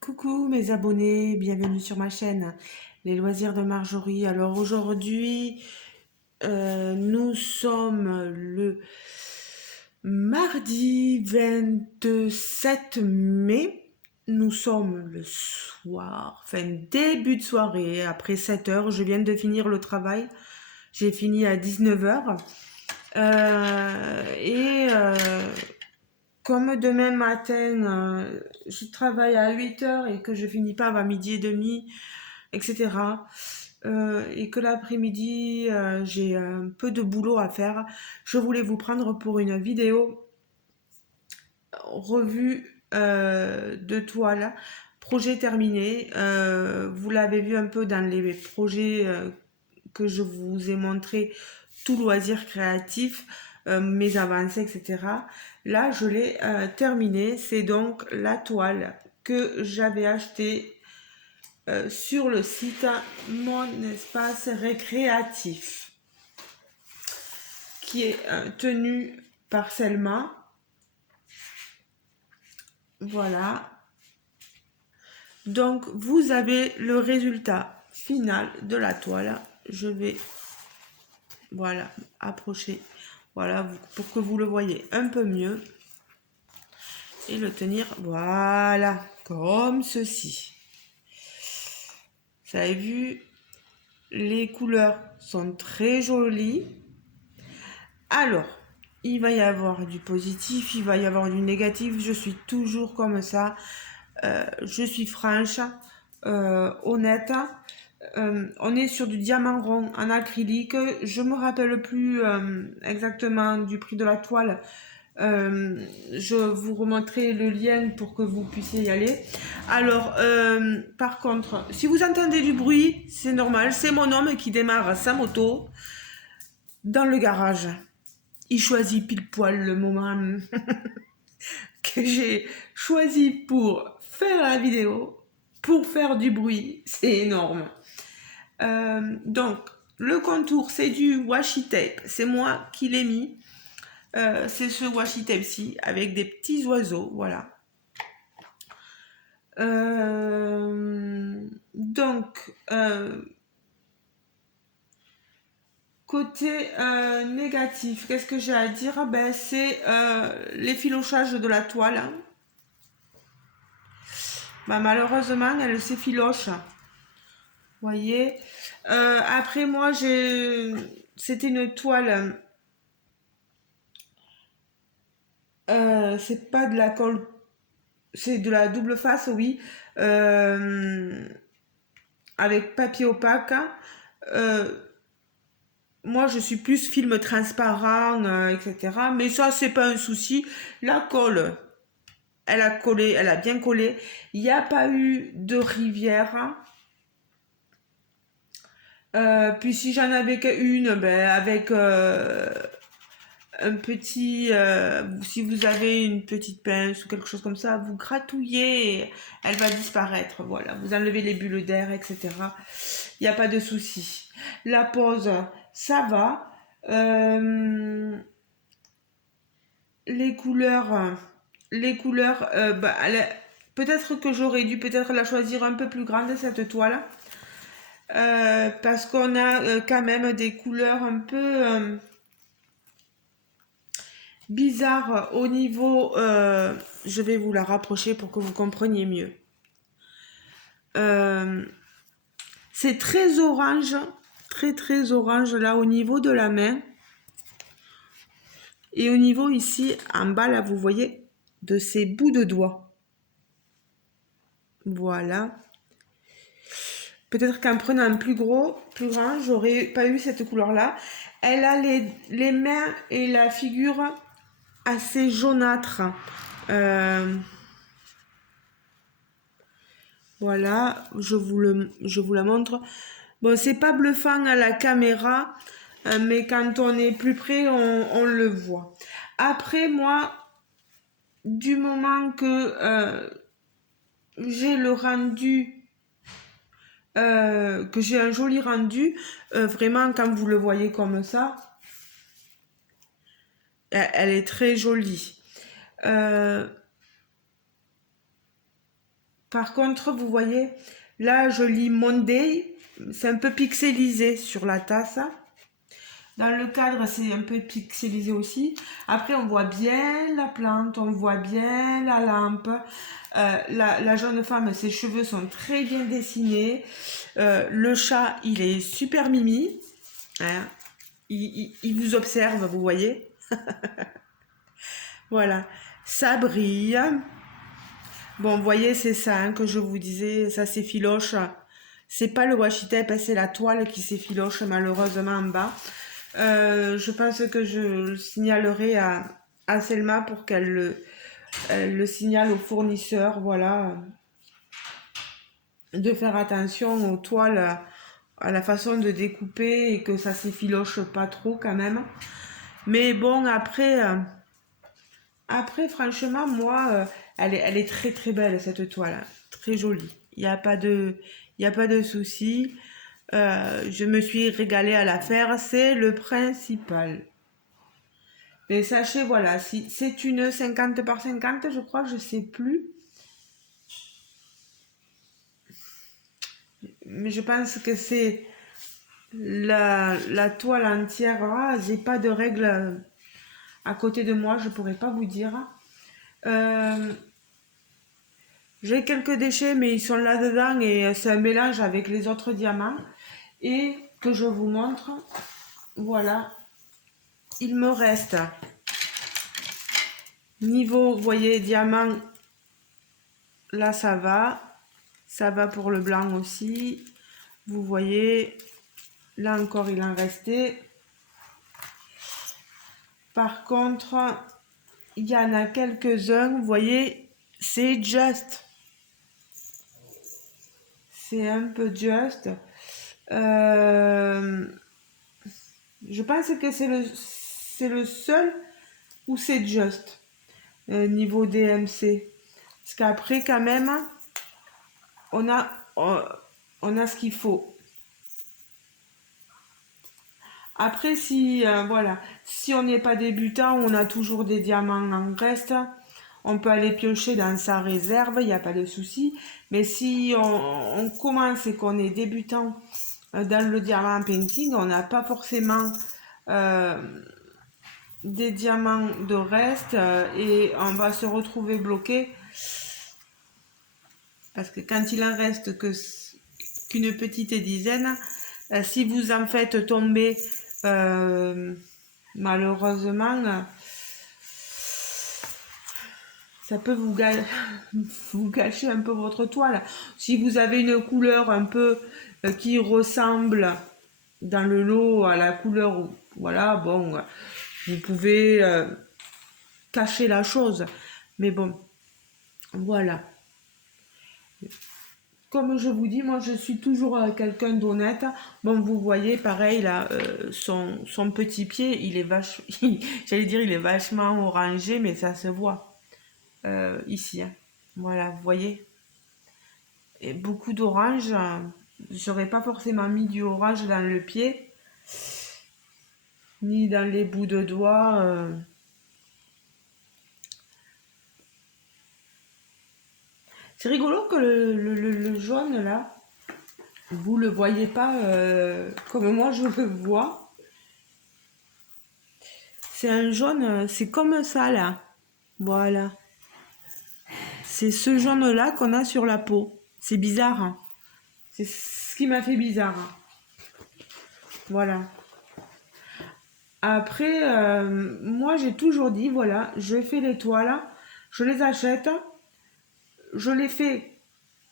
Coucou mes abonnés, bienvenue sur ma chaîne Les Loisirs de Marjorie. Alors aujourd'hui, nous sommes le mardi 27 mai. Nous sommes le soir, enfin début de soirée, après 7 heures. Je viens de finir le travail. J'ai fini à 19 heures. Et comme demain matin, je travaille à 8 heures et que je finis pas avant midi et demi, etc. Et que l'après-midi, j'ai un peu de boulot à faire. Je voulais vous prendre pour une vidéo revue de toile, projet terminé. Vous l'avez vu un peu dans les projets que je vous ai montré, tout loisir créatif, mes avancées, etc. Là, je l'ai terminé. C'est donc la toile que j'avais achetée sur le site Mon Espace Récréatif, qui est tenu par Selma. Voilà. Donc, vous avez le résultat final de la toile. Je vais, voilà, approcher, voilà, pour que vous le voyez un peu mieux. Et le tenir, voilà, comme ceci. Vous avez vu, les couleurs sont très jolies. Alors, il va y avoir du positif, il va y avoir du négatif. Je suis toujours comme ça. Je suis franche, honnête. On est sur du diamant rond en acrylique. Je me rappelle plus exactement du prix de la toile. Je vous remontrerai le lien pour que vous puissiez y aller. Alors, par contre, si vous entendez du bruit, c'est normal. C'est mon homme qui démarre sa moto dans le garage. Il choisit pile poil le moment que j'ai choisi pour faire la vidéo, pour faire du bruit. C'est énorme. Donc, le contour, c'est du washi tape. C'est moi qui l'ai mis. C'est ce washi tape-ci avec des petits oiseaux. Voilà. Donc, côté négatif, qu'est-ce que j'ai à dire? Ben, c'est l'effilochage de la toile. Hein. Ben, malheureusement, elle s'effiloche. Vous voyez. Après, moi, c'était une toile. C'est pas de la colle, c'est de la double face, oui. Avec papier opaque. Euh, Moi, je suis plus film transparent, etc. Mais ça, c'est pas un souci. La colle, elle a collé, elle a bien collé. Il n'y a pas eu de rivière. Puis si j'en avais qu'une, ben avec un petit, si vous avez une petite pince ou quelque chose comme ça, vous gratouillez et elle va disparaître. Voilà, vous enlevez les bulles d'air, etc. Il n'y a pas de souci. La pose, ça va. Euh, les couleurs, bah, peut-être que j'aurais dû peut-être la choisir un peu plus grande cette toile. Parce qu'on a quand même des couleurs un peu bizarres au niveau... je vais vous la rapprocher pour que vous compreniez mieux. C'est très orange, très orange là au niveau de la main. Et au niveau ici, en bas là, vous voyez, de ces bouts de doigts. Voilà. Peut-être qu'en prenant un plus gros, plus grand, j'aurais pas eu cette couleur-là. Elle a les mains et la figure assez jaunâtre. Voilà, je vous la montre. Bon, c'est pas bluffant à la caméra, mais quand on est plus près, on le voit. Après, moi, du moment que j'ai le rendu, que j'ai un joli rendu, vraiment, quand vous le voyez comme ça, elle est très jolie. Par contre, vous voyez, là, je lis Monday. C'est un peu pixelisé sur la tasse. Dans le cadre, c'est un peu pixelisé aussi. Après, on voit bien la plante, on voit bien la lampe. La jeune femme, ses cheveux sont très bien dessinés. Le chat, il est super mimi. Hein. Il vous observe, vous voyez. Voilà, ça brille. Bon, vous voyez, c'est ça hein, que je vous disais, ça s'effiloche. C'est pas le washi tape, c'est la toile qui s'effiloche malheureusement en bas. Je pense que je le signalerai à Selma pour qu'elle le signale au fournisseur, voilà, de faire attention aux toiles, à la façon de découper et que ça s'effiloche pas trop quand même. Mais bon, après franchement, moi, elle est très très belle cette toile, très jolie. Il y a pas de souci. Je me suis régalée à la faire, c'est le principal. Mais sachez, voilà, si c'est une 50 par 50, je crois, je sais plus. Mais je pense que c'est la toile entière. Ah, j'ai pas de règles à côté de moi, je pourrais pas vous dire. Euh, j'ai quelques déchets, mais ils sont là-dedans et c'est un mélange avec les autres diamants. Et que je vous montre, voilà, il me reste niveau, vous voyez, diamant, là ça va pour le blanc aussi, vous voyez, là encore il en restait. Par contre, il y en a quelques-uns, vous voyez, c'est juste, c'est un peu juste. Je pense que c'est le seul où c'est juste niveau DMC. Parce qu'après, quand même, on a, on, on a ce qu'il faut. Après, si, voilà, si on n'est pas débutant, on a toujours des diamants en reste. On peut aller piocher dans sa réserve, il n'y a pas de souci. Mais si on commence et qu'on est débutant dans le diamant painting, on n'a pas forcément euh, des diamants de reste et on va se retrouver bloqué. Parce que quand il en reste qu'une petite dizaine, si vous en faites tomber malheureusement, ça peut vous gâcher un peu votre toile. Si vous avez une couleur un peu qui ressemble dans le lot à la couleur, voilà, bon, vous pouvez cacher la chose. Mais bon, voilà. Comme je vous dis, moi je suis toujours quelqu'un d'honnête. Bon, vous voyez, pareil là, son petit pied, il est j'allais dire, il est vachement orangé, mais ça se voit ici. Hein. Voilà, vous voyez. Et beaucoup d'orange. J'aurais pas forcément mis du orange dans le pied, ni dans les bouts de doigts. C'est rigolo que le jaune là, vous le voyez pas comme moi je le vois. C'est un jaune, c'est comme ça là. Voilà. C'est ce jaune là qu'on a sur la peau. C'est bizarre. Hein. C'est ce qui m'a fait bizarre. Hein. Voilà. Après, moi j'ai toujours dit, voilà, je fais les toiles, je les achète, je les fais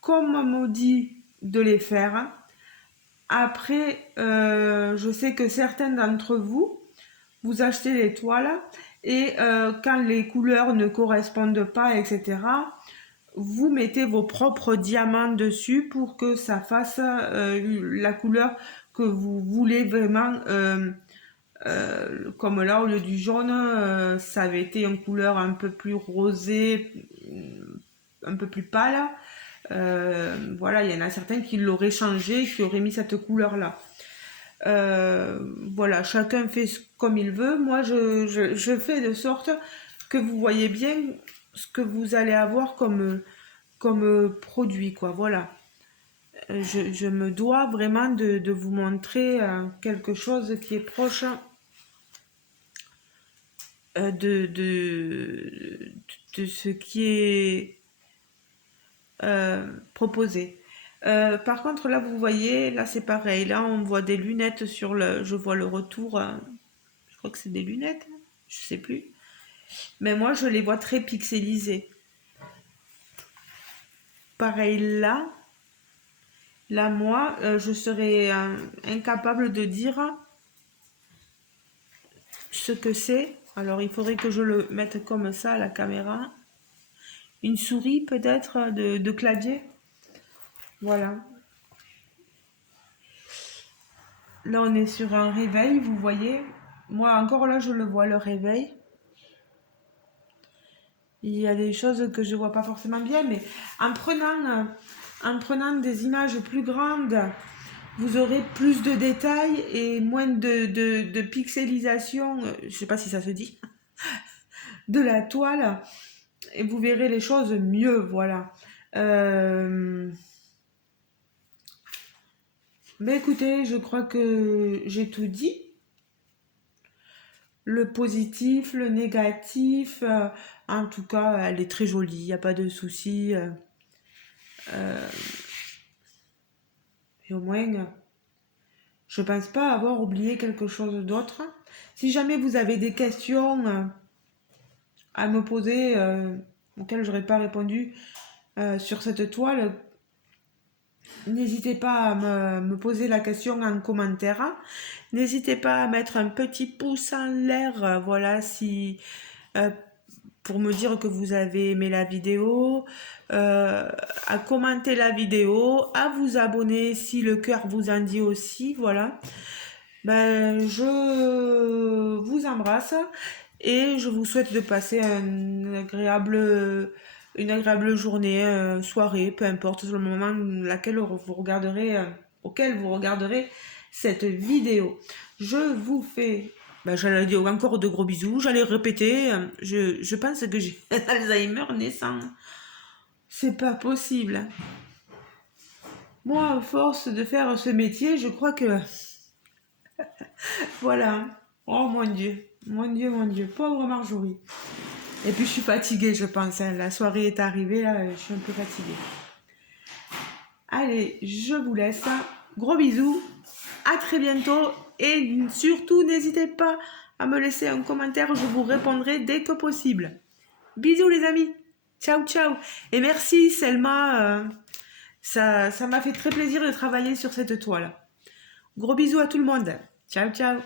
comme on me dit de les faire. Après, je sais que certains d'entre vous, vous achetez les toiles et quand les couleurs ne correspondent pas, etc., vous mettez vos propres diamants dessus pour que ça fasse la couleur que vous voulez vraiment. Comme là, au lieu du jaune, ça avait été une couleur un peu plus rosée, un peu plus pâle. Voilà, il y en a certains qui l'auraient changé, qui auraient mis cette couleur-là. Voilà, chacun fait comme il veut. Moi, je fais de sorte que vous voyez bien ce que vous allez avoir comme comme produit, quoi. Voilà. Je me dois vraiment de vous montrer quelque chose qui est proche de ce qui est proposé. Par contre, là, vous voyez, là, c'est pareil. Là, on voit des lunettes sur le... Je vois le retour. Je crois que c'est des lunettes. Je sais plus. Mais moi, je les vois très pixelisées. Pareil là. Là, moi, je serais incapable de dire ce que c'est. Alors, il faudrait que je le mette comme ça à la caméra. Une souris, peut-être, de clavier. Voilà. Là, on est sur un réveil, vous voyez. Moi, encore là, je le vois, le réveil. Il y a des choses que je vois pas forcément bien, mais en prenant des images plus grandes, vous aurez plus de détails et moins de pixelisation, je sais pas si ça se dit, de la toile, et vous verrez les choses mieux, voilà. Mais écoutez, je crois que j'ai tout dit. Le positif, le négatif, en tout cas, elle est très jolie, il n'y a pas de souci. Et au moins, je pense pas avoir oublié quelque chose d'autre. Si jamais vous avez des questions à me poser auxquelles j'aurais pas répondu sur cette toile, n'hésitez pas à me poser la question en commentaire. N'hésitez pas à mettre un petit pouce en l'air, voilà, si pour me dire que vous avez aimé la vidéo, à commenter la vidéo, à vous abonner si le cœur vous en dit aussi, voilà. Ben, je vous embrasse et je vous souhaite de passer une agréable journée, soirée, peu importe le moment auquel vous regarderez cette vidéo. Je vous fais, ben, j'allais dire encore de gros bisous, j'allais répéter, je pense que j'ai Alzheimer naissant. C'est pas possible. Moi, à force de faire ce métier, je crois que voilà. Oh mon Dieu. Mon Dieu, mon Dieu. Pauvre Marjorie. Et puis je suis fatiguée, je pense. Hein. La soirée est arrivée, là, je suis un peu fatiguée. Allez, je vous laisse. Gros bisous. À très bientôt. Et surtout, n'hésitez pas à me laisser un commentaire. Je vous répondrai dès que possible. Bisous les amis. Ciao, ciao. Et merci Selma. Ça m'a fait très plaisir de travailler sur cette toile. Gros bisous à tout le monde. Ciao, ciao.